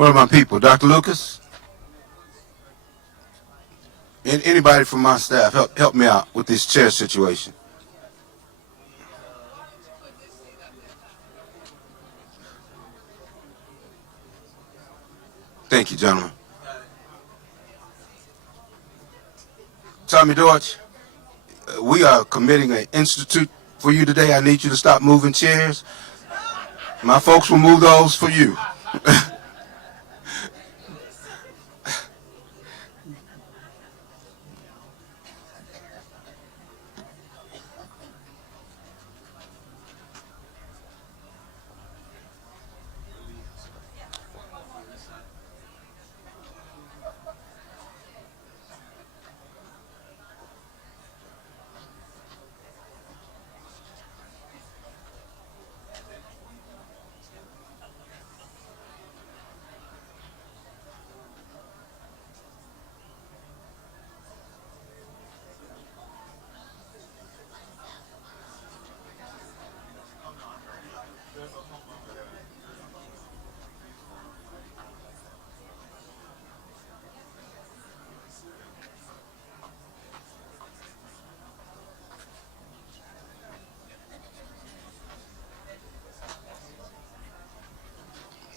Where are my people? Dr. Lucas? Anybody from my staff, help me out with this chair situation. Thank you, gentlemen. Tommy Dortch, we are committing an institute for you today. I need you to stop moving chairs. My folks will move those for you.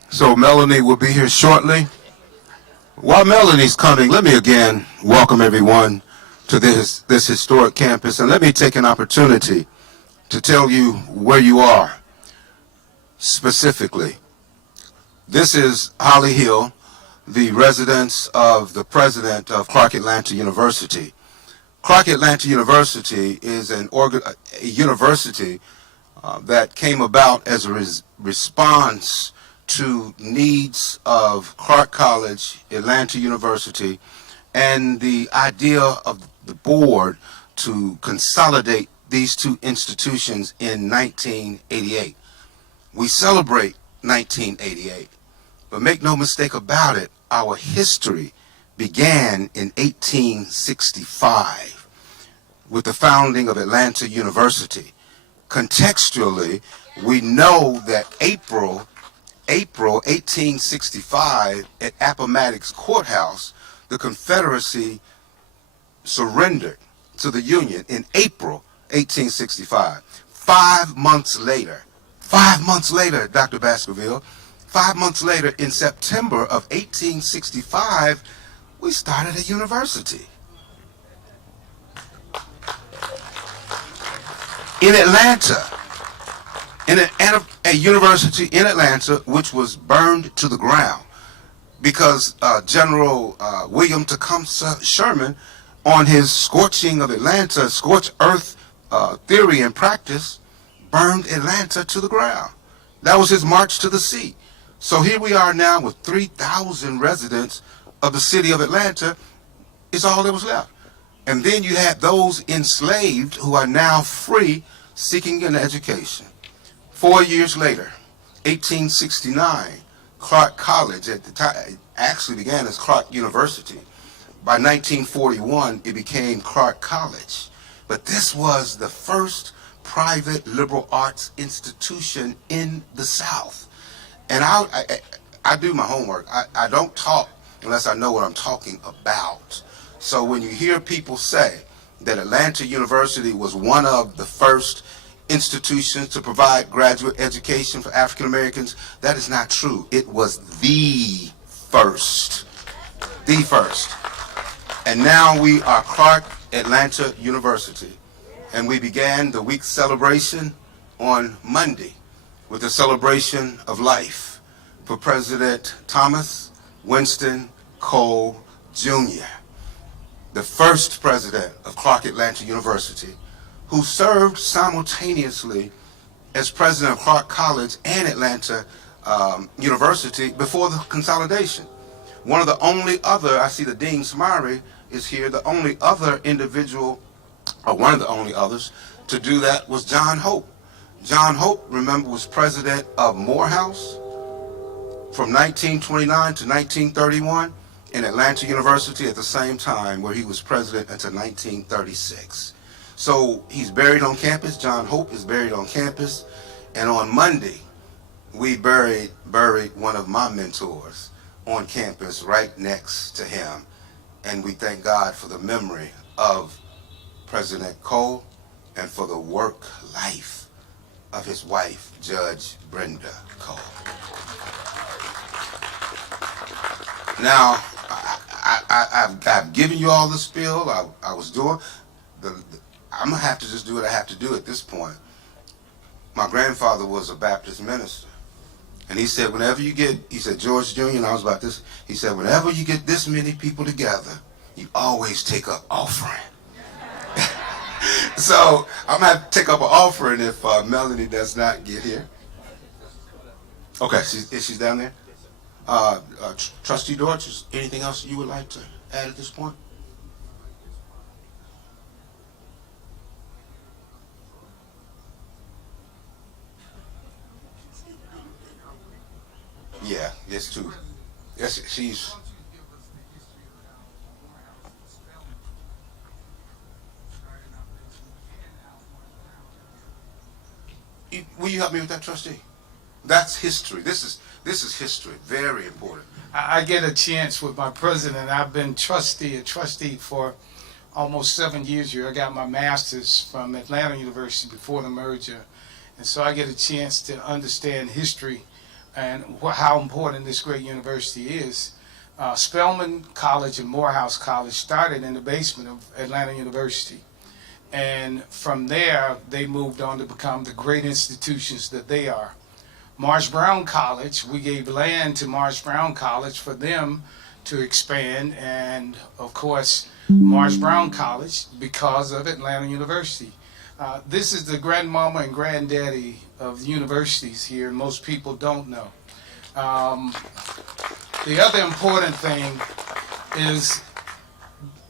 So Melanie will be here shortly. While Melanie's coming, let me again welcome everyone to this historic campus, and let me take an opportunity to tell you where you are specifically. This is Holly Hill, the residence of the president of Clark Atlanta University. Clark Atlanta University is a university that came about as a response to needs of Clark College, Atlanta University, and the idea of the board to consolidate these two institutions in 1988. We celebrate 1988, but make no mistake about it, our history began in 1865 with the founding of Atlanta University. Contextually, we know that April 1865 at Appomattox Courthouse, the Confederacy surrendered to the Union in April 1865. 5 months later, Dr. Baskerville, 5 months later, in September of 1865, we started a university. In Atlanta, in a university in Atlanta, which was burned to the ground because General William Tecumseh Sherman, on his scorching of Atlanta, scorched earth theory and practice, burned Atlanta to the ground. That was his march to the sea. So here we are now with 3,000 residents of the city of Atlanta. Is all that was left. And then you had those enslaved who are now free, seeking an education. 4 years later, 1869, Clark College, at the time, it actually began as Clark University. By 1941, it became Clark College. But this was the first private liberal arts institution in the South. And I do my homework. I don't talk unless I know what I'm talking about. So when you hear people say that Atlanta University was one of the first institutions to provide graduate education for African Americans, that is not true. It was the first. The first. And now we are Clark Atlanta University. And we began the week celebration on Monday with a celebration of life for President Thomas Winston Cole Jr., the first president of Clark Atlanta University, who served simultaneously as president of Clark College and Atlanta University before the consolidation. One of the only other, I see the Dean Smyrie is here, the only other individual, or one of the only others, to do that was John Hope. John Hope, remember, was president of Morehouse from 1929 to 1931, and Atlanta University at the same time, where he was president until 1936. So he's buried on campus. John Hope is buried on campus. And on Monday, we buried one of my mentors, on campus right next to him. And we thank God for the memory of President Cole and for the work life of his wife, Judge Brenda Cole. Now, I've given you all the spiel. I was doing. I'm going to have to just do what I have to do at this point. My grandfather was a Baptist minister. And he said, whenever you get, he said, Dortch Jr., and I was about this, he said, whenever you get this many people together, you always take up offering. So I'm going to have to take up an offering if Melanie does not get here. Okay, she's down there? Trustee Dortch, is anything else you would like to add at this point? Yeah, yes, too. Yes, she's. Will you help me with that, trustee? That's history. This is history. Very important. I get a chance with my president. I've been a trustee for almost 7 years here. I got my master's from Atlanta University before the merger, and so I get a chance to understand history and how important this great university is. Spelman College and Morehouse College started in the basement of Atlanta University. And from there, they moved on to become the great institutions that they are. Marsh Brown College, we gave land to Marsh Brown College for them to expand. And of course, Marsh Brown College, because of Atlanta University. This is the grandmama and granddaddy of the universities here, and most people don't know. The other important thing is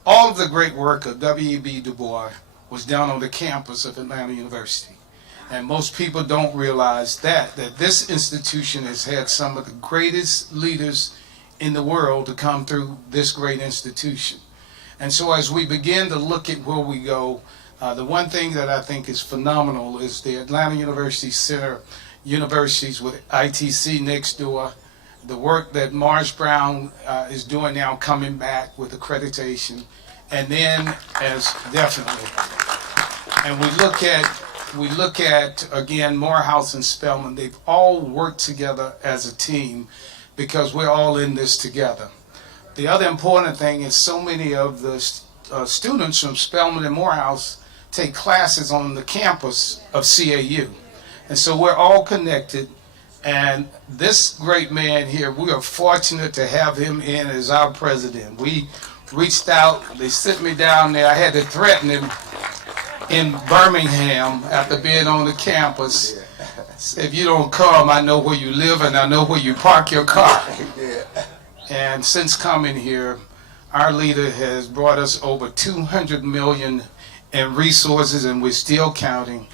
all of the great work of W.E.B. Du Bois was done on the campus of Atlanta University. And most people don't realize that this institution has had some of the greatest leaders in the world to come through this great institution. And so as we begin to look at where we go, the one thing that I think is phenomenal is the Atlanta University Center Universities with ITC next door, the work that Marsh Brown is doing now, coming back with accreditation, and then as definitely. And we look at again Morehouse and Spelman. They've all worked together as a team because we're all in this together. The other important thing is so many of the students from Spelman and Morehouse take classes on the campus of CAU. And so we're all connected. And this great man here, we are fortunate to have him in as our president. We reached out, they sent me down there. I had to threaten him in Birmingham after being on the campus. If you don't come, I know where you live and I know where you park your car. And since coming here, our leader has brought us over 200 million in resources, and we're still counting.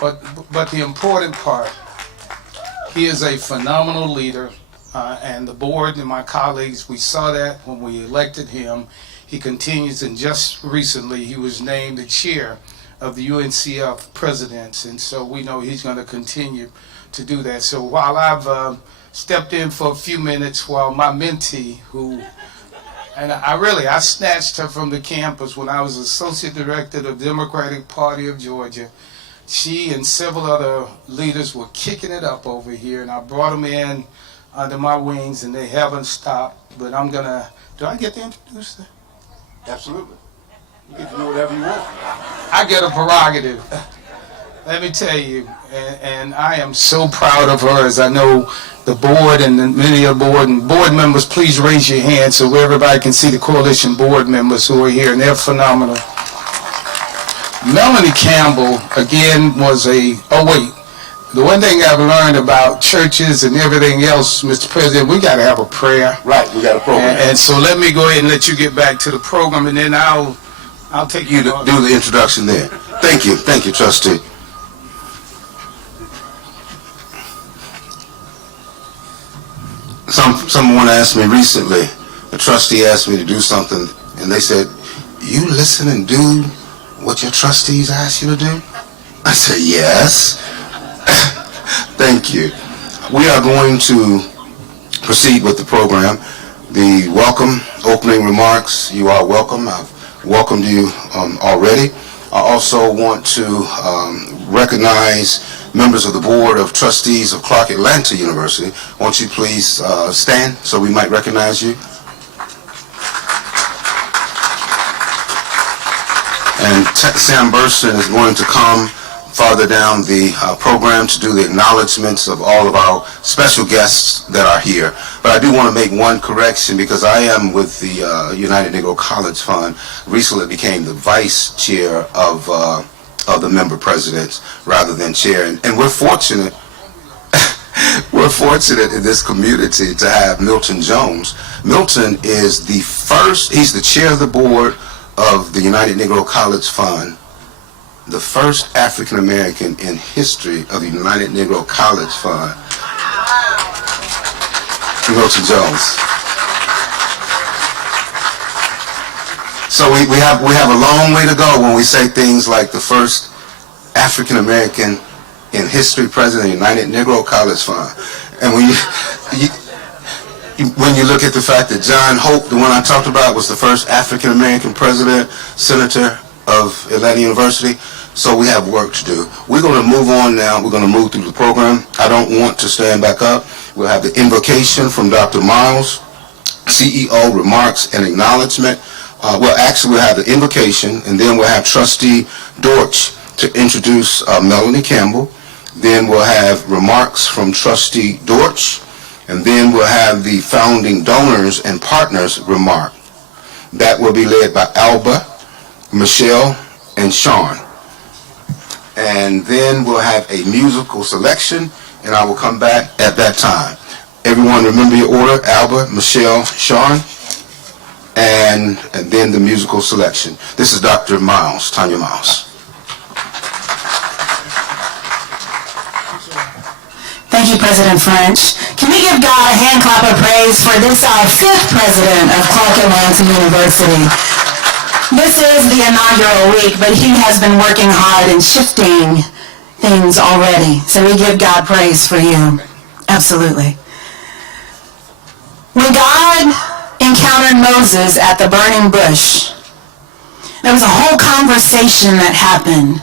But the important part, he is a phenomenal leader, and the board and my colleagues, we saw that when we elected him. He continues, and just recently he was named the chair of the UNCF presidents, and so we know he's going to continue to do that. So while I've stepped in for a few minutes, while my mentee, and I snatched her from the campus when I was associate director of the Democratic Party of Georgia. She and several other leaders were kicking it up over here, and I brought them in under my wings, and they haven't stopped. But I'm gonna, do I get to introduce them? Absolutely. You get to do whatever you want. I get a prerogative. Let me tell you, and I am so proud of her, as I know the board and many of the board members. Please raise your hand so everybody can see the coalition board members who are here, and they're phenomenal. Melanie Campbell, again, was the one thing I've learned about churches and everything else, Mr. President, we got to have a prayer. Right, we got a program. And so let me go ahead and let you get back to the program, and then I'll take you to do the introduction there. Thank you, trustee. Someone asked me recently, a trustee asked me to do something, and they said, you listen and do what your trustees ask you to do? I said, yes. Thank you. We are going to proceed with the program. The welcome, opening remarks, you are welcome. I've welcomed you already. I also want to recognize members of the Board of Trustees of Clark Atlanta University. Won't you please stand so we might recognize you? And Sam Burston is going to come farther down the program to do the acknowledgments of all of our special guests that are here. But I do want to make one correction, because I am with the United Negro College Fund, recently became the vice chair of the member presidents rather than chair. And we're fortunate, we're fortunate in this community to have Milton Jones. Milton is the first, he's the chair of the board of the United Negro College Fund, the first African American in history of the United Negro College Fund. Milton Jones. So we have a long way to go when we say things like the first African American in history president of the United Negro College Fund. And when you look at the fact that John Hope, the one I talked about, was the first African American president, senator of Atlanta University. So we have work to do. We're going to move on now. We're going to move through the program. I don't want to stand back up. We'll have the invocation from Dr. Miles, CEO, remarks and acknowledgement. We'll have the invocation, and then we'll have Trustee Dortch to introduce Melanie Campbell. Then we'll have remarks from Trustee Dortch, and then we'll have the founding donors and partners remark. That will be led by Alba, Michelle, and Sean. And then we'll have a musical selection, and I will come back at that time. Everyone remember your order: Alba, Michelle, Sean, and then the musical selection. This is Dr. Miles, Tanya Miles. Thank you, President French. Can we give God a hand clap of praise for this, our fifth president of Clark Atlanta University? This is the inaugural week, but he has been working hard and shifting things already. So we give God praise for you. Absolutely. When God encountered Moses at the burning bush, there was a whole conversation that happened.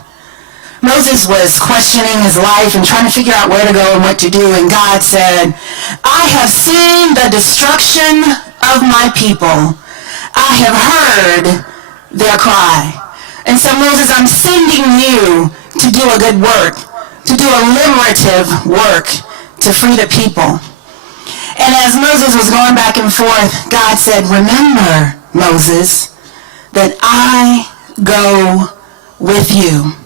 Moses was questioning his life and trying to figure out where to go and what to do, and God said, I have seen the destruction of my people. I have heard their cry. And so, Moses, I'm sending you to do a good work, to do a liberative work to free the people. And as Moses was going back and forth, God said, remember, Moses, that I go with you.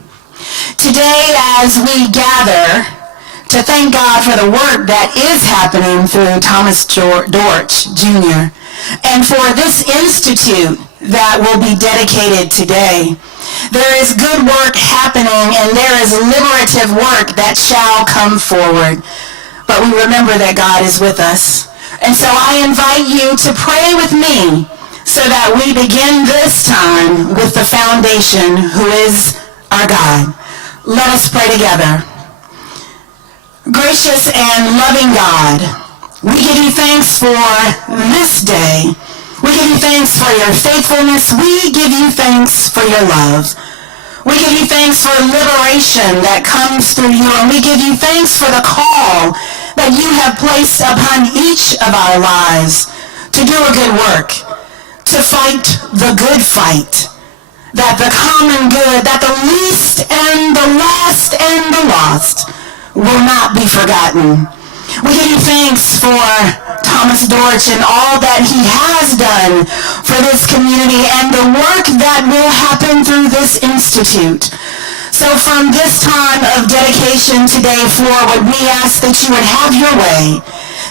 Today, as we gather to thank God for the work that is happening through Thomas Dortch Jr. and for this institute that will be dedicated today, there is good work happening and there is liberative work that shall come forward. But we remember that God is with us. And so I invite you to pray with me so that we begin this time with the foundation, who is our God. Let us pray together. Gracious and loving God, we give you thanks for this day. We give you thanks for your faithfulness. We give you thanks for your love. We give you thanks for liberation that comes through you, and we give you thanks for the call that you have placed upon each of our lives to do a good work, to fight the good fight, that the common good, that the least and the last and the lost will not be forgotten. We give you thanks for Thomas Dortch and all that he has done for this community and the work that will happen through this institute. So from this time of dedication today forward, we ask that you would have your way,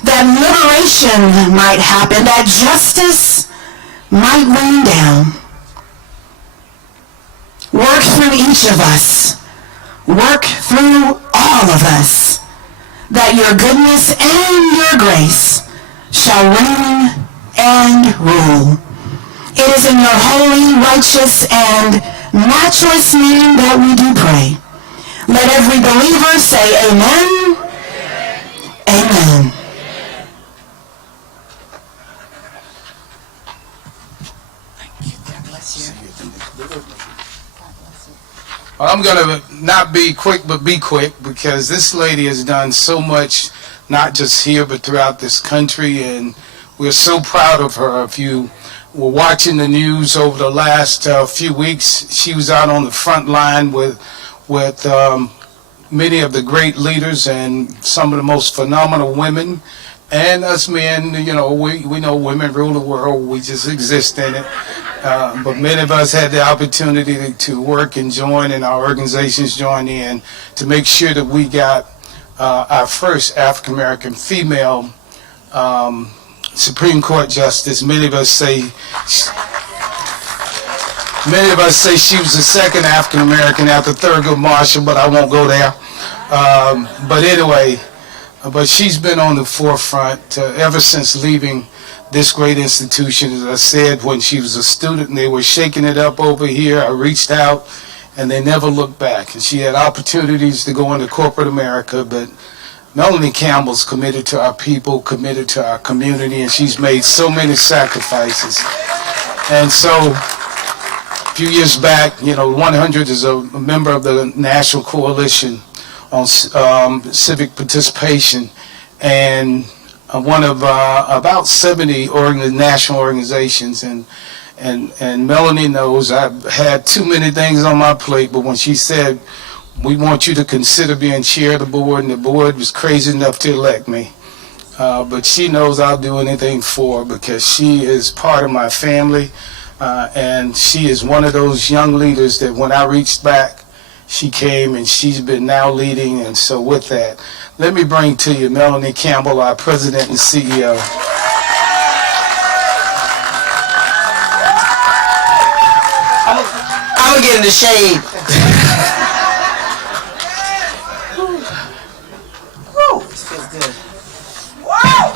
that liberation might happen, that justice might rain down. Work through each of us. Work through all of us, that your goodness and your grace shall reign and rule. It is in your holy, righteous, and matchless name that we do pray. Let every believer say amen. Amen. I'm going to not be quick, but be quick, because this lady has done so much, not just here, but throughout this country, and we're so proud of her. If you were watching the news over the last few weeks, she was out on the front line with many of the great leaders and some of the most phenomenal women. And us men, you know, we know women rule the world. We just exist in it. But many of us had the opportunity to work and join, and our organizations joined in to make sure that we got our first African-American female Supreme Court justice. Many of us say she was the second African-American after Thurgood Marshall, but I won't go there. But anyway, but she's been on the forefront ever since leaving this great institution. As I said, when she was a student and they were shaking it up over here, I reached out and they never looked back. And she had opportunities to go into corporate America, but Melanie Campbell's committed to our people, committed to our community, and she's made so many sacrifices. And so a few years back, you know, 100 is a member of the National Coalition on Civic Participation, and one of about 70 national organizations. And Melanie knows I've had too many things on my plate, but when she said, we want you to consider being chair of the board, and the board was crazy enough to elect me. But she knows I'll do anything for her, because she is part of my family, and she is one of those young leaders that when I reached back, she came, and she's been now leading. And so with that, let me bring to you Melanie Campbell, our president and CEO. I'm going to get in the shade. Woo, this feels good. Wow!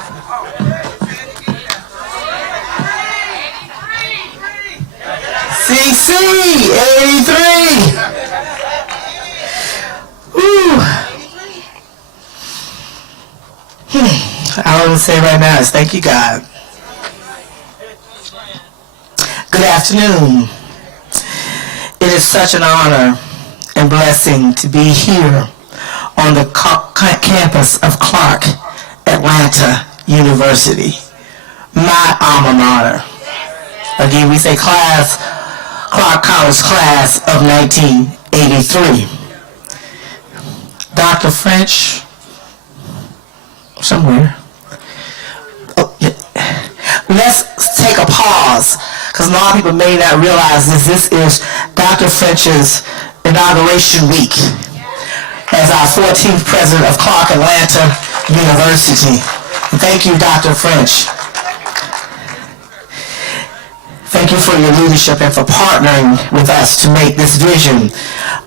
CC 83. All I want to say right now is thank you, God. Good afternoon. It is such an honor and blessing to be here on the campus of Clark Atlanta University, my alma mater. Again, we say Clark College class of 1983. Dr. French, somewhere. Oh, yeah. Let's take a pause, because a lot of people may not realize this is Dr. French's inauguration week as our 14th president of Clark Atlanta University. Thank you, Dr. French. Thank you for your leadership and for partnering with us to make this vision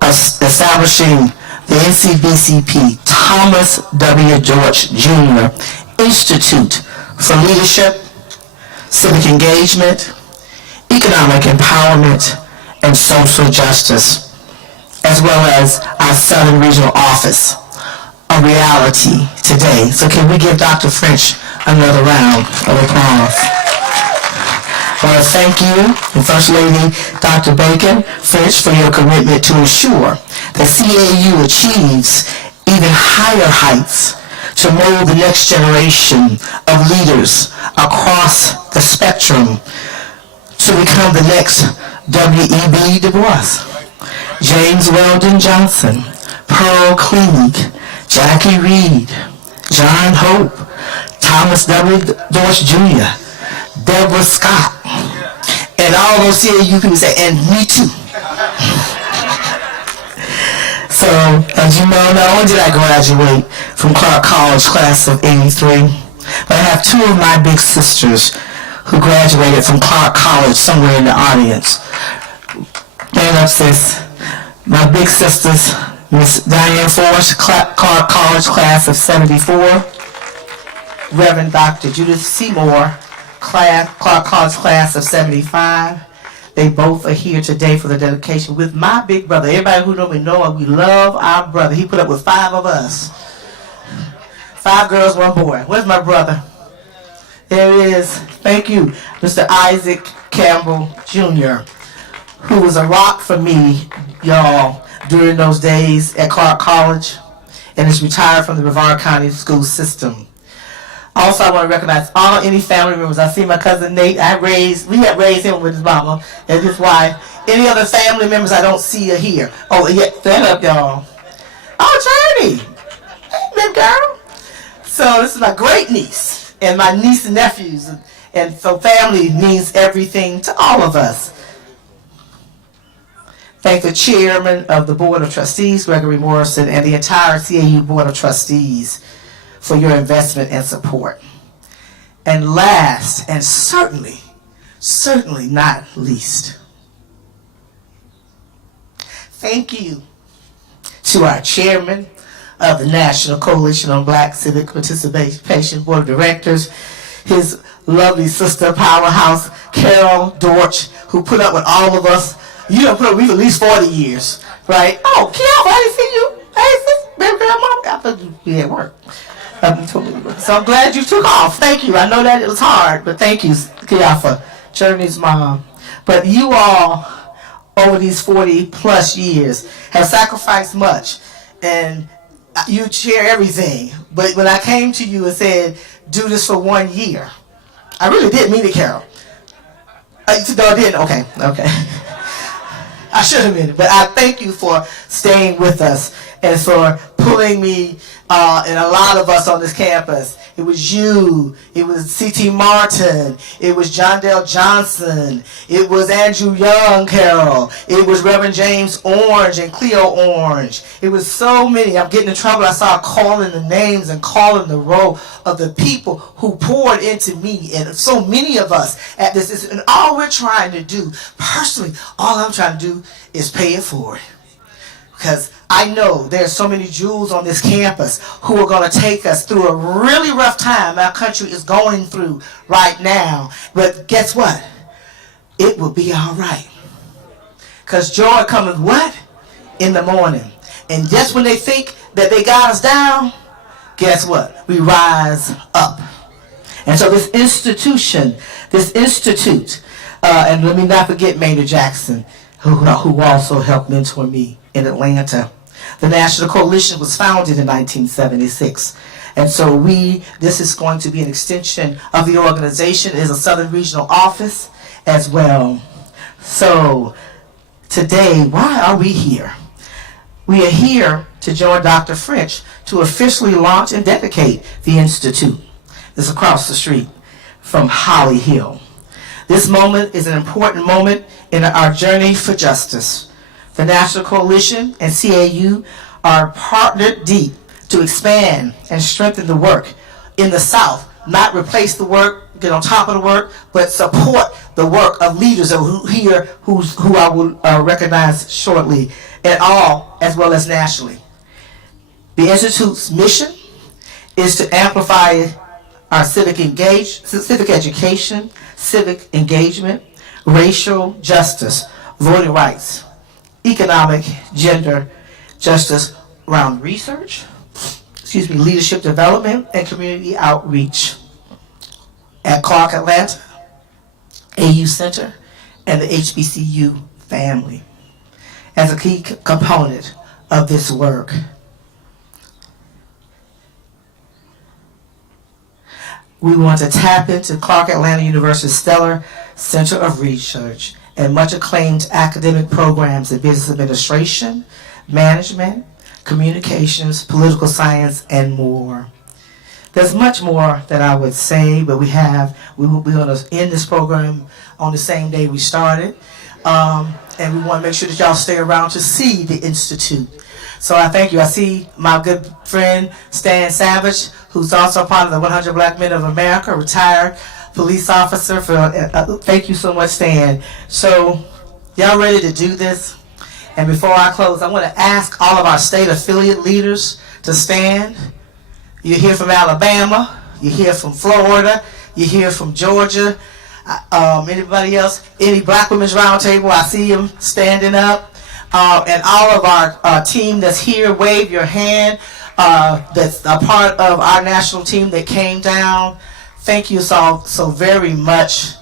of establishing the NCECP Thomas W. Dortch Jr. Institute for Leadership, Civic Engagement, Economic Empowerment, and Social Justice, as well as our Southern Regional Office, a reality today. So can we give Dr. French another round of applause? I want to thank you and First Lady Dr. Bacon French for your commitment to ensure that CAU achieves even higher heights to mold the next generation of leaders across the spectrum to become the next W.E.B. Du Bois, James Weldon Johnson, Pearl Klieg, Jackie Reed, John Hope, Thomas W. Dorch Jr., Deborah Scott, and all those CAU people say, and me too. So, as you know, not only did I graduate from Clark College class of 83, but I have two of my big sisters who graduated from Clark College somewhere in the audience. Stand up, sis. My big sisters, Miss Diane Forrest, Clark College class of 74, Reverend Dr. Judith Seymour, Clark College class of 75. They both are here today for the dedication with my big brother. Everybody who know me know we love our brother. He put up with 5 of us. 5 girls, 1 boy. Where's my brother? There he is. Thank you, Mr. Isaac Campbell Jr., who was a rock for me, y'all. during those days at Clark College and is retired from the Brevard County school system. Also, I want to recognize any family members. I see my cousin Nate. We had raised him with his mama and his wife. Any other family members I don't see are here. Oh, yeah, stand up, y'all. Oh, Journey. Hey, big girl. So this is my great niece and my niece and nephews. And so family means everything to all of us. Thank the chairman of the Board of Trustees, Gregory Morrison, and the entire CAU Board of Trustees for your investment and support. And last, and certainly not least, thank you to our chairman of the National Coalition on Black Civic Participation Board of Directors, his lovely sister, powerhouse, Carol Dortch, who put up with all of us. You done put up with at least 40 years, right? Oh, Campbell, I didn't see you. Hey, sis, baby girl, mom. I thought you'd be at work. So I'm glad you took off. Thank you. I know that it was hard, but thank you, Kiafa, Journey's mom. But you all, over these 40 plus years, have sacrificed much, and you share everything. But when I came to you and said, do this for 1 year, I really did mean it, Carol. No, I didn't. Okay. I should have meant it, but I thank you for staying with us and for pulling me and a lot of us on this campus. It was you, it was C.T. Martin, it was John Dale Johnson, it was Andrew Young, Carol, it was Reverend James Orange and Cleo Orange. It was so many. I'm getting in trouble. I started calling the names and calling the roll of the people who poured into me, and so many of us at this. And all we're trying to do, personally, all I'm trying to do is pay it forward. Because I know there's so many jewels on this campus who are going to take us through a really rough time our country is going through right now. But guess what? It will be all right. Because joy cometh what? In the morning. And just when they think that they got us down, guess what? We rise up. And so this institute, and let me not forget Maynard Jackson, who also helped mentor me in Atlanta. The National Coalition was founded in 1976. And so this is going to be an extension of the organization. It is a Southern Regional Office as well. So today, why are we here? We are here to join Dr. French to officially launch and dedicate the Institute. This is across the street from Holly Hill. This moment is an important moment in our journey for justice. The National Coalition and CAU are partnered deep to expand and strengthen the work in the South, not replace the work, get on top of the work, but support the work of leaders who I will recognize shortly at all, as well as nationally. The Institute's mission is to amplify our civic education, civic engagement, racial justice, voting rights, economic, gender justice around research, leadership development, and community outreach at Clark Atlanta, AU Center, and the HBCU family as a key component of this work. We want to tap into Clark Atlanta University's stellar Center of Research and much acclaimed academic programs in business administration, management, communications, political science, and more. There's much more that I would say, but we're going to end this program on the same day we started. And we want to make sure that y'all stay around to see the Institute. So I thank you. I see my good friend Stan Savage, who's also part of the 100 Black Men of America, retired police officer. Thank you so much, Stan. So y'all ready to do this? And before I close, I want to ask all of our state affiliate leaders to stand. You're here from Alabama. You're here from Florida. You're here from Georgia. Anybody else? Any Black Women's Roundtable? I see them standing up. And all of our team that's here, wave your hand. That's a part of our national team that came down. Thank you so very much.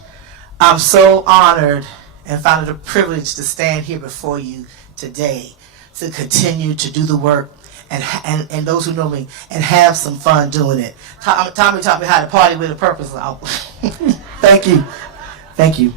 I'm so honored and found it a privilege to stand here before you today to continue to do the work and those who know me and have some fun doing it. Tommy taught me how to party with a purpose. Thank you. Thank you.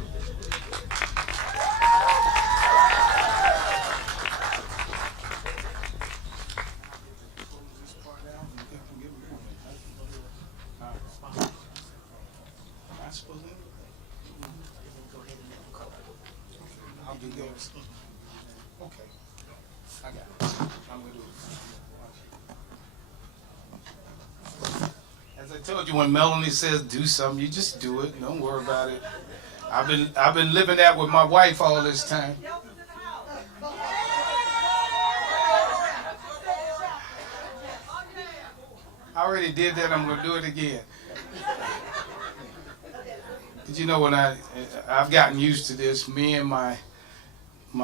As I told you, when Melanie says do something, you just do it. Don't worry about it. I've been living that with my wife all this time. I already did that. I'm going to do it again. But you know, when I've gotten used to this, me and my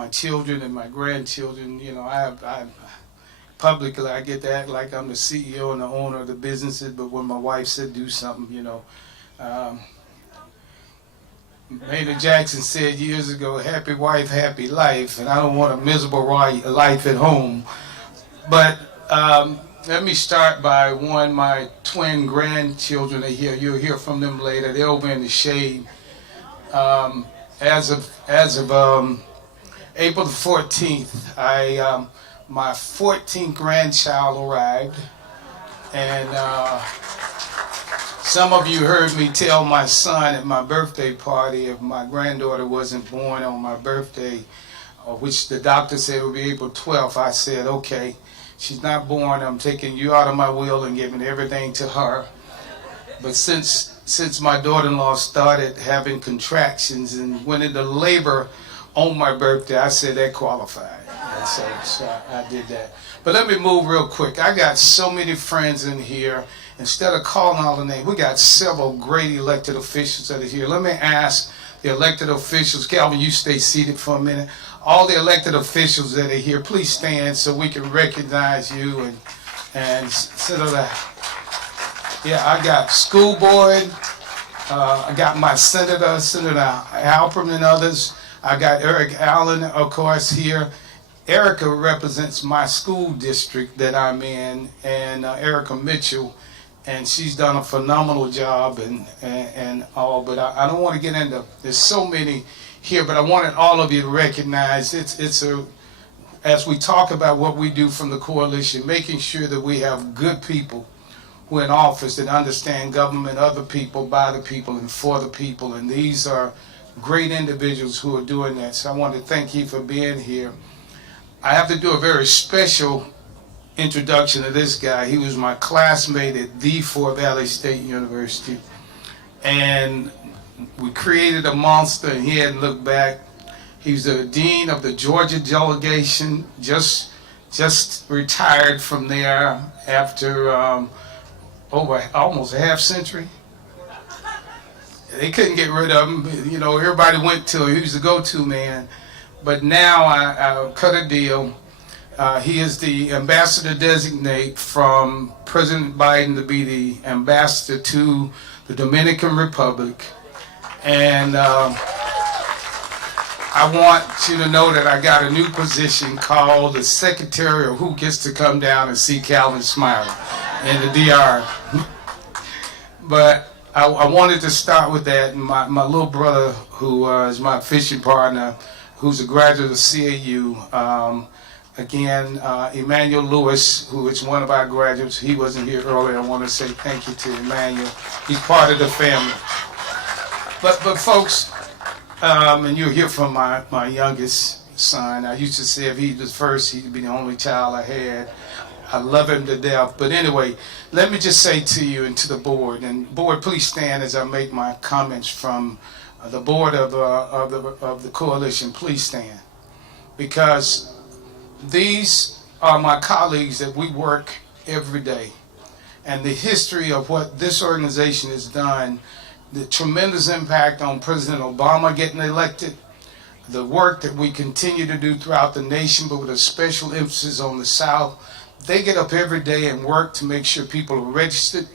children and my grandchildren, you know, I publicly I get to act like I'm the CEO and the owner of the businesses, but when my wife said do something, you know, Maynard Jackson said years ago, happy wife, happy life, and I don't want a miserable life at home. But let me start by my twin grandchildren are here. You'll hear from them later. They're over in the shade. As of April the 14th, my 14th grandchild arrived, and some of you heard me tell my son at my birthday party if my granddaughter wasn't born on my birthday, which the doctor said would be April 12th, I said, okay, she's not born, I'm taking you out of my will and giving everything to her. But since my daughter-in-law started having contractions and went into labor on my birthday, I said that qualified. And so I did that. But let me move real quick. I got so many friends in here. Instead of calling all the names, we got several great elected officials that are here. Let me ask the elected officials. Calvin, you stay seated for a minute. All the elected officials that are here, please stand so we can recognize you and sit on that. Yeah, I got school board. I got my Senator Halpern and others. I got Eric Allen, of course, here. Erica represents my school district that I'm in, and Erica Mitchell, and she's done a phenomenal job and all. But I don't want to get into. There's so many here, but I wanted all of you to recognize as we talk about what we do from the coalition, making sure that we have good people who are in office that understand government, other people, by the people, and for the people. And these are great individuals who are doing that. So I want to thank you for being here. I have to do a very special introduction to this guy. He was my classmate at the Fort Valley State University. And we created a monster, and he hadn't looked back. He's the dean of the Georgia delegation, just retired from there after over almost a half century. They couldn't get rid of him. You know, everybody went to him. He was the go-to man. But now I cut a deal. He is the ambassador designate from President Biden to be the ambassador to the Dominican Republic. And I want you to know that I got a new position called the Secretary of Who Gets to Come Down and See Calvin Smiley in the DR. But I wanted to start with that. My little brother, who is my fishing partner, who's a graduate of CAU, Emmanuel Lewis, who is one of our graduates. He wasn't here earlier. I want to say thank you to Emmanuel. He's part of the family. But folks, and you'll hear from my youngest son. I used to say if he was first, he'd be the only child I had. I love him to death. But anyway, let me just say to you and to the board, and board, please stand as I make my comments from the board of the coalition. Please stand, because these are my colleagues that we work every day, and the history of what this organization has done, the tremendous impact on President Obama getting elected, the work that we continue to do throughout the nation, but with a special emphasis on the South. They get up every day and work to make sure people are registered,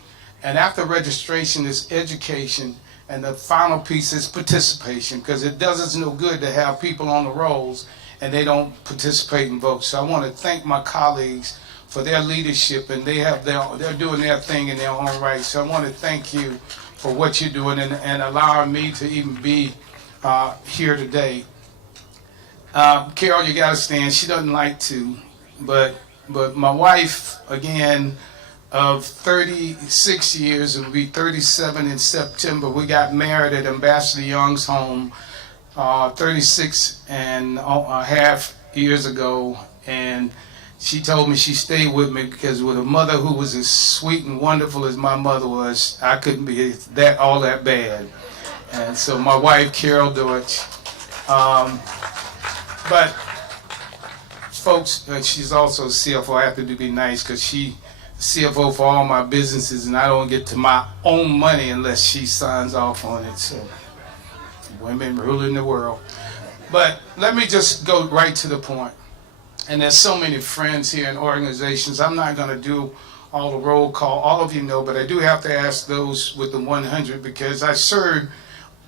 and after registration is education, and the final piece is participation, because it does us no good to have people on the rolls and they don't participate and vote. So I want to thank my colleagues for their leadership, and they're doing their thing in their own right. So I want to thank you for what you're doing and allowing me to even be here today. Carol, you got to stand. She doesn't like to, but my wife, again, of 36 years, it will be 37 in September. We got married at Ambassador Young's home 36 and a half years ago, and she told me she stayed with me because with a mother who was as sweet and wonderful as my mother was, I couldn't be all that bad. And so my wife, Carol Dortch, but folks, she's also CFO. I have to be nice because she's CFO for all my businesses, and I don't get to my own money unless she signs off on it. So women ruling the world. But let me just go right to the point. And there's so many friends here and organizations. I'm not going to do all the roll call. All of you know, but I do have to ask those with the 100 because I served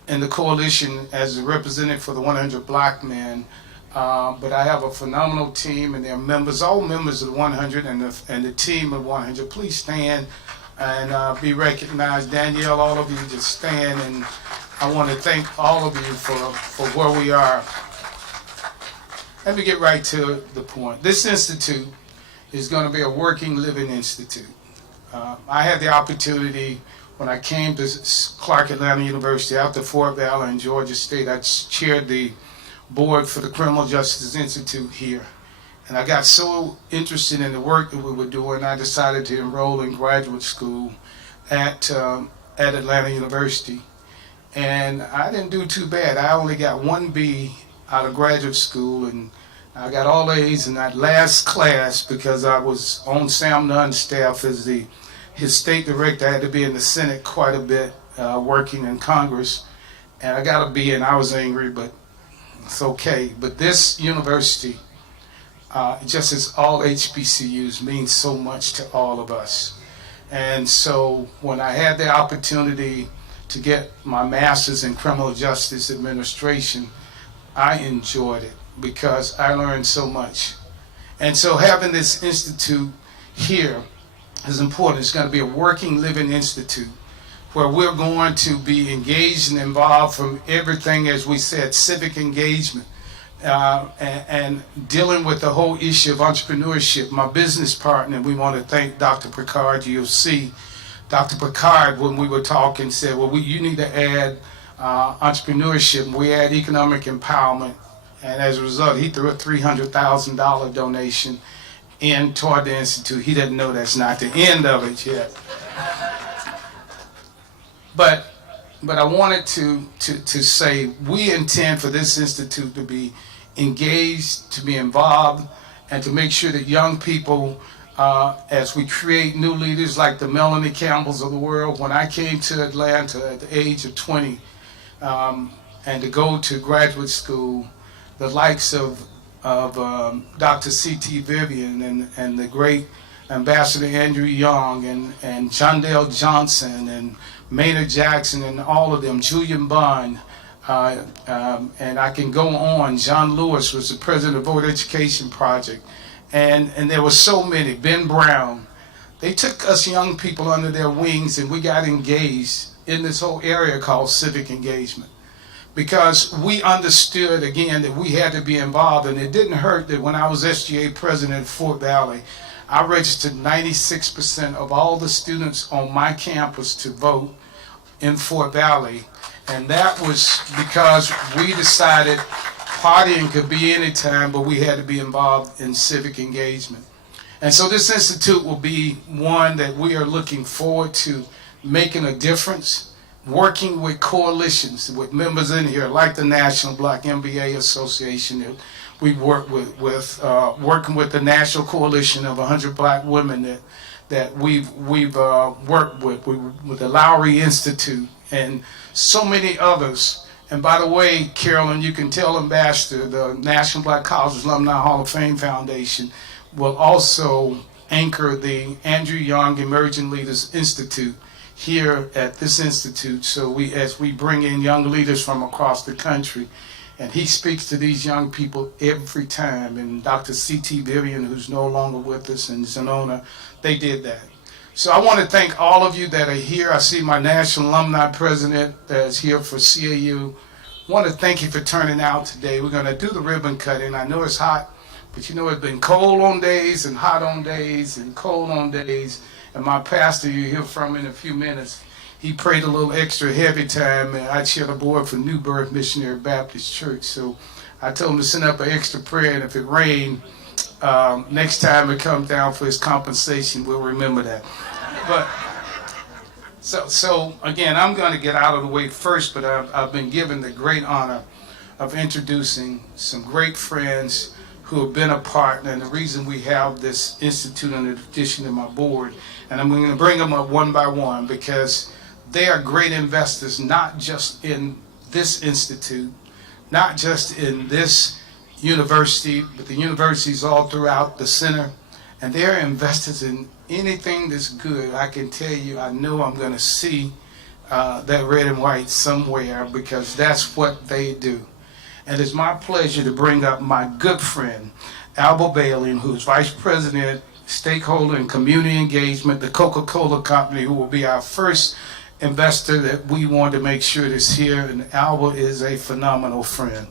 in the coalition as a representative for the 100 Black men. But I have a phenomenal team, and they're members, all members of the 100 and the team of 100. Please stand and be recognized. Danielle, all of you just stand, and I want to thank all of you for where we are. Let me get right to the point. This institute is going to be a working, living institute. I had the opportunity when I came to Clark Atlanta University after Fort Valley and Georgia State. I chaired the board for the Criminal Justice Institute here. And I got so interested in the work that we were doing, I decided to enroll in graduate school at Atlanta University. And I didn't do too bad. I only got 1 B out of graduate school, and I got all A's in that last class because I was on Sam Nunn's staff as his state director. I had to be in the Senate quite a bit, working in Congress, and I got a B, and I was angry, but it's okay. But this university, just as all HBCUs, means so much to all of us. And so when I had the opportunity to get my master's in criminal justice administration, I enjoyed it because I learned so much. And so having this institute here is important. It's going to be a working, living institute where we're going to be engaged and involved from everything, as we said, civic engagement, and dealing with the whole issue of entrepreneurship. My business partner, we want to thank Dr. Picard. You'll see Dr. Picard, when we were talking, said, well, you need to add entrepreneurship, and we add economic empowerment. And as a result, he threw a $300,000 donation in toward the institute. He didn't know that's not the end of it yet. But I wanted to say we intend for this institute to be engaged, to be involved, and to make sure that young people, as we create new leaders like the Melanie Campbells of the world. When I came to Atlanta at the age of 20, and to go to graduate school, the likes of Dr. C.T. Vivian and the great Ambassador Andrew Young and John Dale Johnson and Maynard Jackson and all of them, Julian Bond, and I can go on. John Lewis was the president of the Voter Education Project, and there were so many. Ben Brown. They took us young people under their wings, and we got engaged in this whole area called civic engagement, because we understood, again, that we had to be involved. And it didn't hurt that when I was SGA president of Fort Valley, I registered 96% of all the students on my campus to vote in Fort Valley. And that was because we decided partying could be any time, but we had to be involved in civic engagement. And so this institute will be one that we are looking forward to making a difference, working with coalitions, with members in here like the National Black MBA Association. We work with working with the National Coalition of 100 Black Women that we've worked with the Lowry Institute and so many others. And by the way, Carolyn, you can tell Ambassador, the National Black College Alumni Hall of Fame Foundation will also anchor the Andrew Young Emerging Leaders Institute here at this institute. So as we bring in young leaders from across the country, And he speaks to these young people every time. And Dr. C.T. Vivian, who's no longer with us, and Zenona, they did that. So I want to thank all of you that are here. I see my National Alumni President that's here for CAU. I want to thank you for turning out today. We're going to do the ribbon cutting. I know it's hot, but you know it's been cold on days and hot on days and cold on days. And my pastor, you hear from in a few minutes, he prayed a little extra heavy time, and I chair the board for New Birth Missionary Baptist Church. So I told him to send up an extra prayer, and if it rained, next time it comes down for his compensation, we'll remember that. But so again, I'm going to get out of the way first, but I've been given the great honor of introducing some great friends who have been a partner, and the reason we have this institute in addition to my board, and I'm going to bring them up one by one because they are great investors, not just in this institute, not just in this university, but the universities all throughout the center. And they're investors in anything that's good. I can tell you, I know I'm going to see that red and white somewhere because that's what they do. And it's my pleasure to bring up my good friend, Albert Bailey, who's Vice President, Stakeholder and Community Engagement, the Coca-Cola Company, who will be our first investor that we want to make sure is here. And Albert is a phenomenal friend.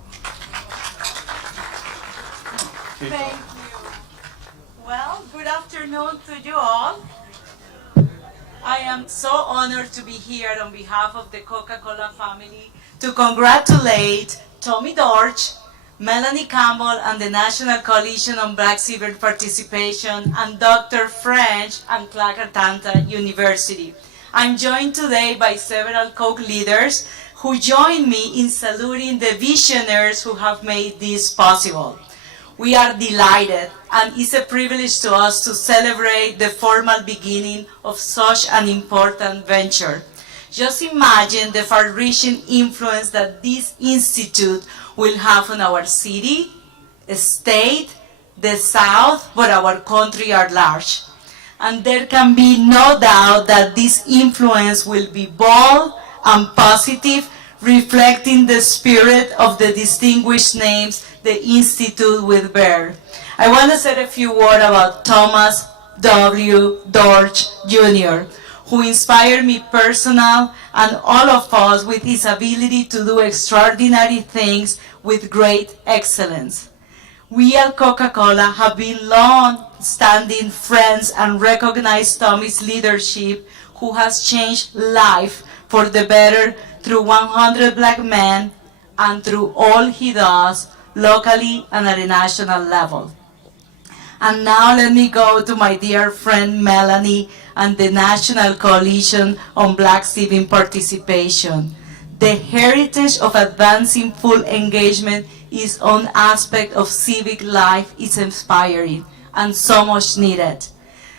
Thank you. Well, good afternoon to you all. I am so honored to be here on behalf of the Coca-Cola family to congratulate Thomas Dortch, Melanie Campbell, and the National Coalition on Black Civic Participation, and Dr. French and Clark Atlanta University. I'm joined today by several Coke leaders who join me in saluting the visionaries who have made this possible. We are delighted, and it's a privilege to us to celebrate the formal beginning of such an important venture. Just imagine the far-reaching influence that this institute will have on our city, state, the South, but our country at large. And there can be no doubt that this influence will be bold and positive, reflecting the spirit of the distinguished names the Institute will bear. I want to say a few words about Thomas W. Dortch Jr., who inspired me personally and all of us with his ability to do extraordinary things with great excellence. We at Coca-Cola have been long-standing friends and recognize Tommy's leadership, who has changed life for the better through 100 Black men and through all he does locally and at a national level. And now let me go to my dear friend Melanie and the National Coalition on Black Civic Participation. The heritage of advancing full engagement is one aspect of civic life is inspiring and so much needed.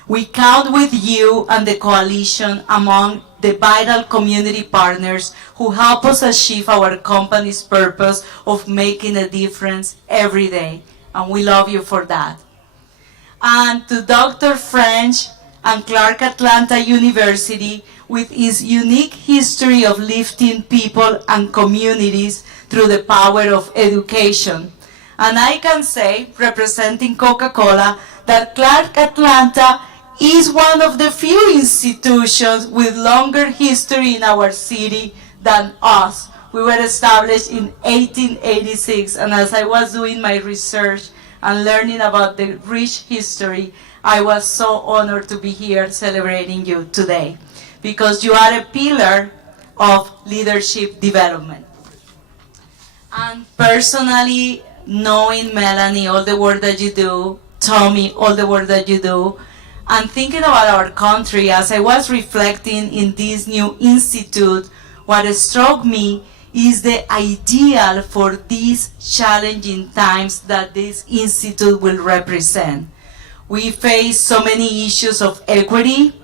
We count with you and the coalition among the vital community partners who help us achieve our company's purpose of making a difference every day. And we love you for that. And to Dr. French and Clark Atlanta University, with its unique history of lifting people and communities through the power of education. And I can say, representing Coca-Cola, that Clark Atlanta is one of the few institutions with longer history in our city than us. We were established in 1886, and as I was doing my research and learning about the rich history, I was so honored to be here celebrating you today, because you are a pillar of leadership development. And personally, knowing Melanie, all the work that you do, Tommy, all the work that you do, and thinking about our country, as I was reflecting in this new institute, what struck me is the ideal for these challenging times that this institute will represent. We face so many issues of equity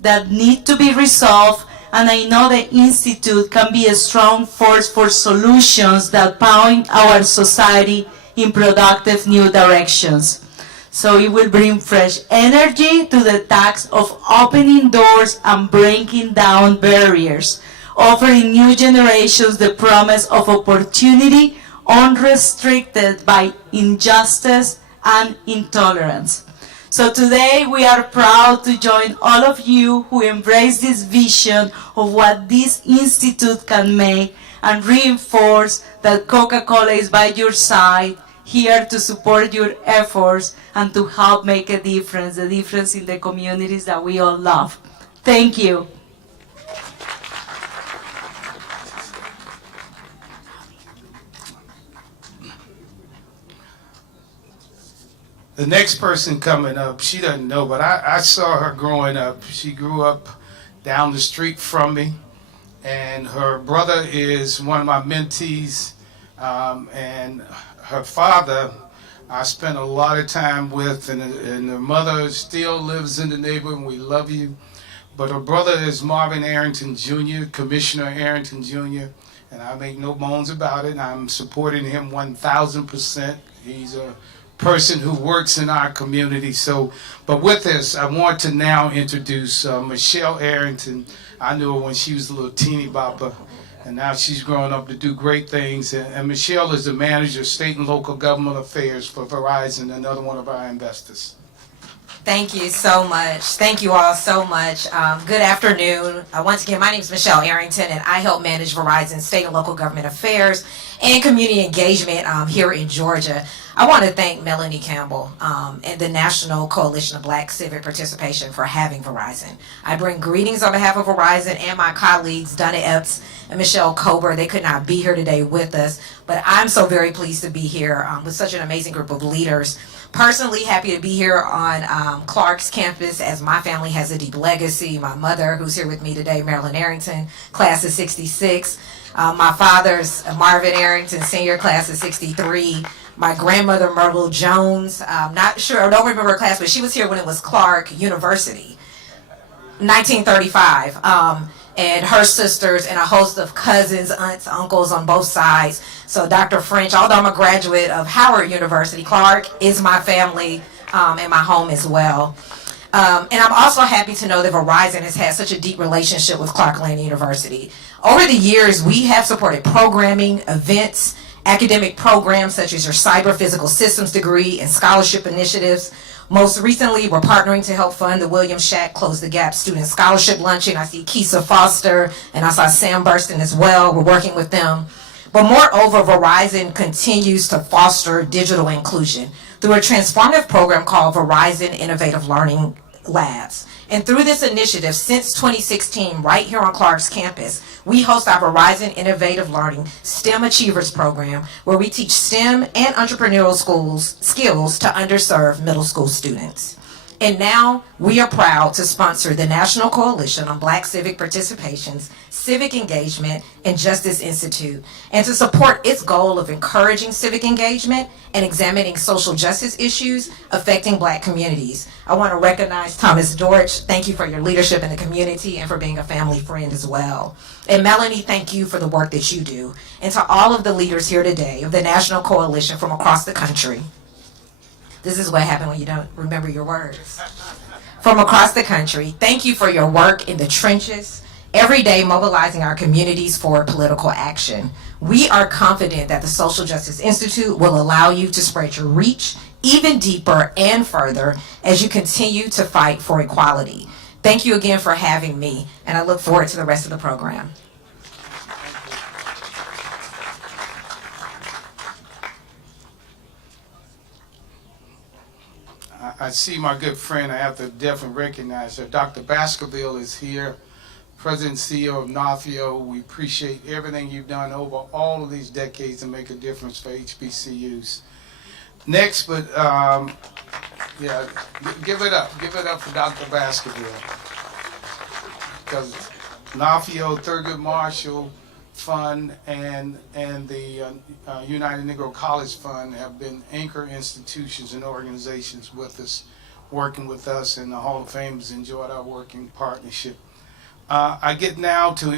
that need to be resolved, and I know the institute can be a strong force for solutions that point our society in productive new directions. So it will bring fresh energy to the task of opening doors and breaking down barriers, offering new generations the promise of opportunity unrestricted by injustice and intolerance. So today we are proud to join all of you who embrace this vision of what this institute can make and reinforce that Coca-Cola is by your side, here to support your efforts and to help make a difference, the difference in the communities that we all love. Thank you. The next person coming up, she doesn't know, but I saw her growing up. She grew up down the street from me, and her brother is one of my mentees, and her father I spent a lot of time with, and her mother still lives in the neighborhood, and we love you. But her brother is Marvin Arrington Jr., Commissioner Arrington Jr., and I make no bones about it. I'm supporting him 1,000%. He's a person who works in our community. So, but with this, I want to now introduce Michelle Arrington. I knew her when she was a little teeny bopper, and now she's grown up to do great things. And Michelle is the manager of state and local government affairs for Verizon, another one of our investors. Thank you so much. Thank you all so much. Good afternoon. Once again, my name is Michelle Arrington, and I help manage Verizon State and Local Government Affairs and Community Engagement here in Georgia. I want to thank Melanie Campbell and the National Coalition of Black Civic Participation for having Verizon. I bring greetings on behalf of Verizon and my colleagues, Donna Epps and Michelle Kober. They could not be here today with us, but I'm so very pleased to be here with such an amazing group of leaders. Personally happy to be here on Clark's campus, as my family has a deep legacy. My mother, who's here with me today, Marilyn Arrington, class of 66. My father's Marvin Arrington, senior, class of 63. My grandmother, Myrtle Jones, not sure, I don't remember her class, but she was here when it was Clark University, 1935. And her sisters and a host of cousins, aunts, uncles on both sides. So Dr. French, although I'm a graduate of Howard University, Clark is my family and my home as well. And I'm also happy to know that Verizon has had such a deep relationship with Clark Atlanta University. Over the years, we have supported programming, events, academic programs such as your cyber physical systems degree and scholarship initiatives. Most recently, we're partnering to help fund the William Shack Close the Gap Student Scholarship Luncheon. I see Keisa Foster and I saw Sam Burston as well. We're working with them. But moreover, Verizon continues to foster digital inclusion through a transformative program called Verizon Innovative Learning Labs. And through this initiative, since 2016, right here on Clark's campus, we host our Verizon Innovative Learning STEM Achievers program, where we teach STEM and entrepreneurial skills to underserved middle school students. And now we are proud to sponsor the National Coalition on Black Civic Participation's Civic Engagement and Justice Institute, and to support its goal of encouraging civic engagement and examining social justice issues affecting Black communities. I want to recognize Thomas Dortch. Thank you for your leadership in the community and for being a family friend as well. And Melanie, thank you for the work that you do. And to all of the leaders here today of the National Coalition from across the country. This is what happened when you don't remember your words. From across the country, thank you for your work in the trenches, every day mobilizing our communities for political action. We are confident that the Social Justice Institute will allow you to spread your reach even deeper and further as you continue to fight for equality. Thank you again for having me, and I look forward to the rest of the program. I see my good friend, I have to definitely recognize her. Dr. Baskerville is here, President and CEO of NAFIO. We appreciate everything you've done over all of these decades to make a difference for HBCUs. Next, but yeah, give it up for Dr. Baskerville. Because NAFIO, Thurgood Marshall Fund, and the United Negro College Fund have been anchor institutions and organizations with us, working with us, and the Hall of Fame has enjoyed our working partnership. I get now to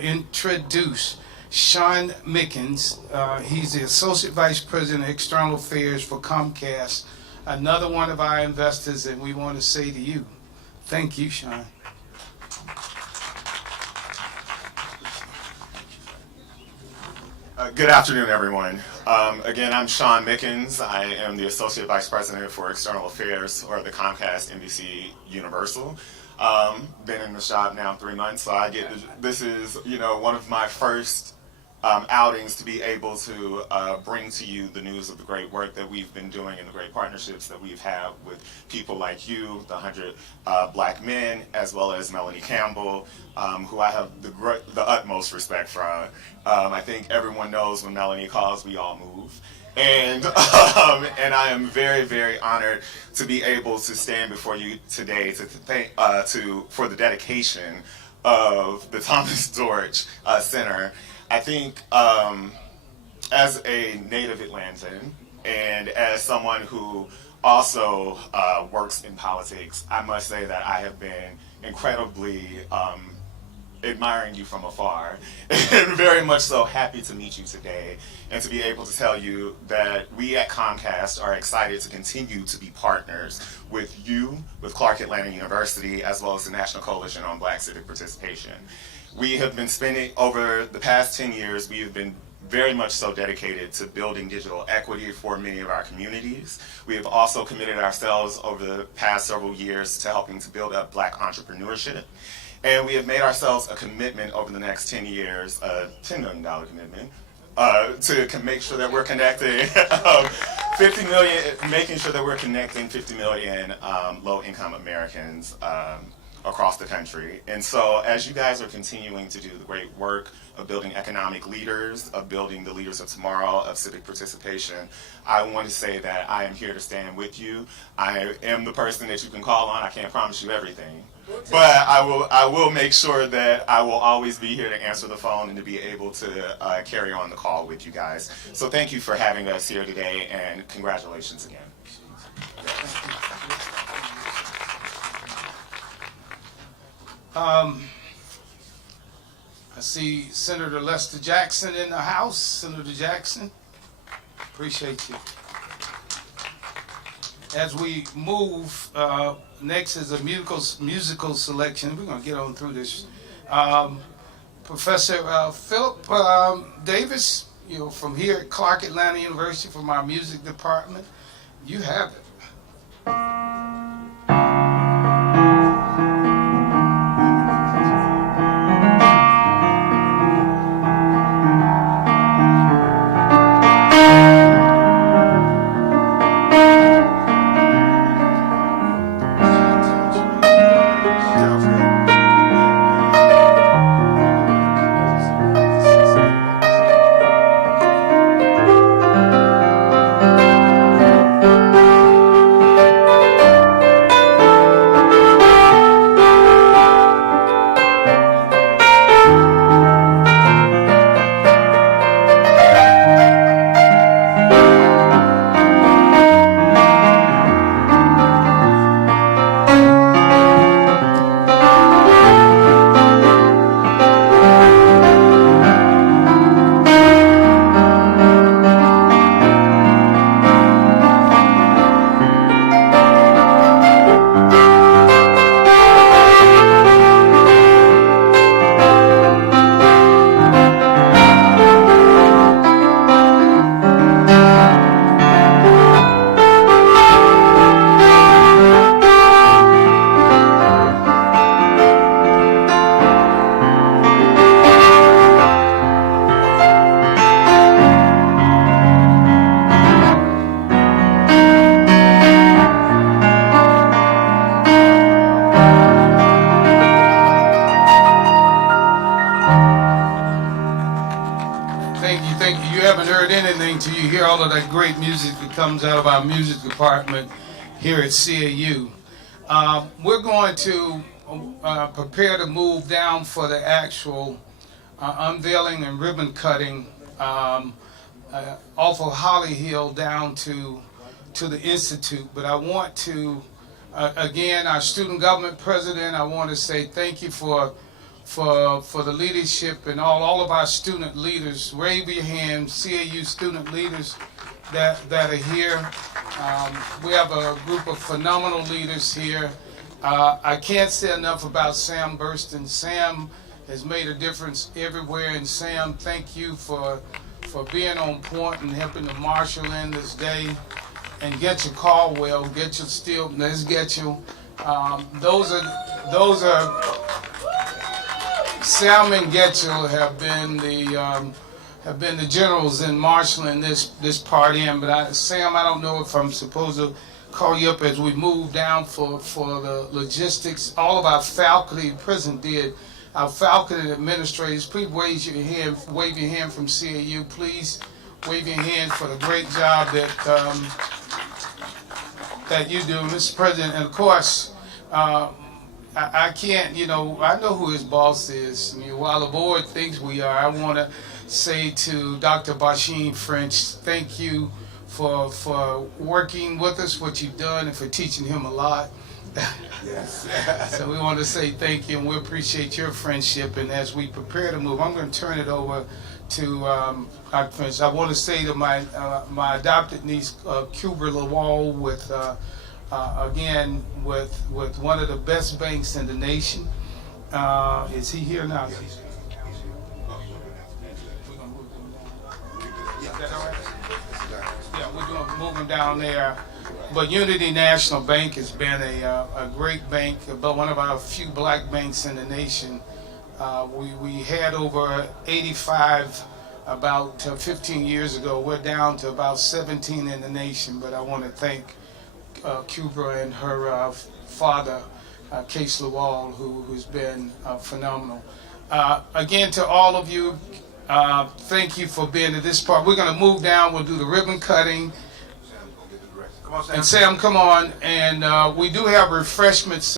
introduce Sean Mickens. He's the Associate Vice President of External Affairs for Comcast, another one of our investors, and we want to say to you, thank you, Sean. Good afternoon, everyone. Again, I'm Sean Mickens. I am the Associate Vice President for External Affairs for the Comcast NBC Universal. Been in the shop now 3 months, so this is, one of my first outings to be able to bring to you the news of the great work that we've been doing and the great partnerships that we've had with people like you, the 100 Black men, as well as Melanie Campbell, who I have the utmost respect for. I think everyone knows when Melanie calls, we all move. And I am very, very honored to be able to stand before you today to thank for the dedication of the Thomas Dortch Center. I think as a native Atlantan and as someone who also works in politics, I must say that I have been incredibly admiring you from afar and very much so happy to meet you today and to be able to tell you that we at Comcast are excited to continue to be partners with you, with Clark Atlanta University, as well as the National Coalition on Black Civic Participation. We have been spending, over the past 10 years, we have been very much so dedicated to building digital equity for many of our communities. We have also committed ourselves over the past several years to helping to build up Black entrepreneurship. And we have made ourselves a commitment over the next 10 years, a $10 million commitment, to make sure that we're connecting 50 million, making sure that we're connecting 50 million low-income Americans across the country. And so as you guys are continuing to do the great work of building economic leaders, of building the leaders of tomorrow, of civic participation, I want to say that I am here to stand with you. I am the person that you can call on. I can't promise you everything, but I will make sure that I will always be here to answer the phone and to be able to carry on the call with you guys. So thank you for having us here today, and congratulations again. I see Senator Lester Jackson in the house. Senator Jackson, appreciate you. As we move, next is a musical selection. We're going to get on through this. Professor Philip Davis, from here at Clark Atlanta University, from our music department. You have it. Till you hear all of that great music that comes out of our music department here at CAU. We're going to prepare to move down for the actual unveiling and ribbon cutting off of Holly Hill down to the Institute. But I want to, again, our student government president, I want to say thank you for the leadership and all of our student leaders. Wave your hands, CAU student leaders that are here. We have a group of phenomenal leaders here. I can't say enough about Sam Burston. Sam has made a difference everywhere, and Sam, thank you for for being on point and helping to marshal in this day. And get your Caldwell, get your Steel, let's get you. Those are Sam and Getchell have been the generals in marshaling this part in. But Sam, I don't know if I'm supposed to call you up as we move down for the logistics. All of our faculty prison did. Our faculty administrators, please wave your hand from CAU. Please wave your hand for the great job that you do, Mr. President. And of course, I can't, I know who his boss is. I mean, while the board thinks we are, I want to say to Dr. Basheen French, thank you for working with us, what you've done, and for teaching him a lot. Yes. So we want to say thank you, and we appreciate your friendship. And as we prepare to move, I'm going to turn it over to Dr. French. I want to say to my adopted niece, Cuba Lawal, with again with one of the best banks in the nation. Is he here now? Is that all right? Yeah, we're going to move him down there. But Unity National Bank has been a great bank, but one of our few black banks in the nation. We had over 85 about 15 years ago. We're down to about 17 in the nation, but I want to thank Cuba and her father, Case Lawal, who's been phenomenal. Again, to all of you, thank you for being at this part. We're going to move down. We'll do the ribbon cutting. And Sam, come on. And we do have refreshments.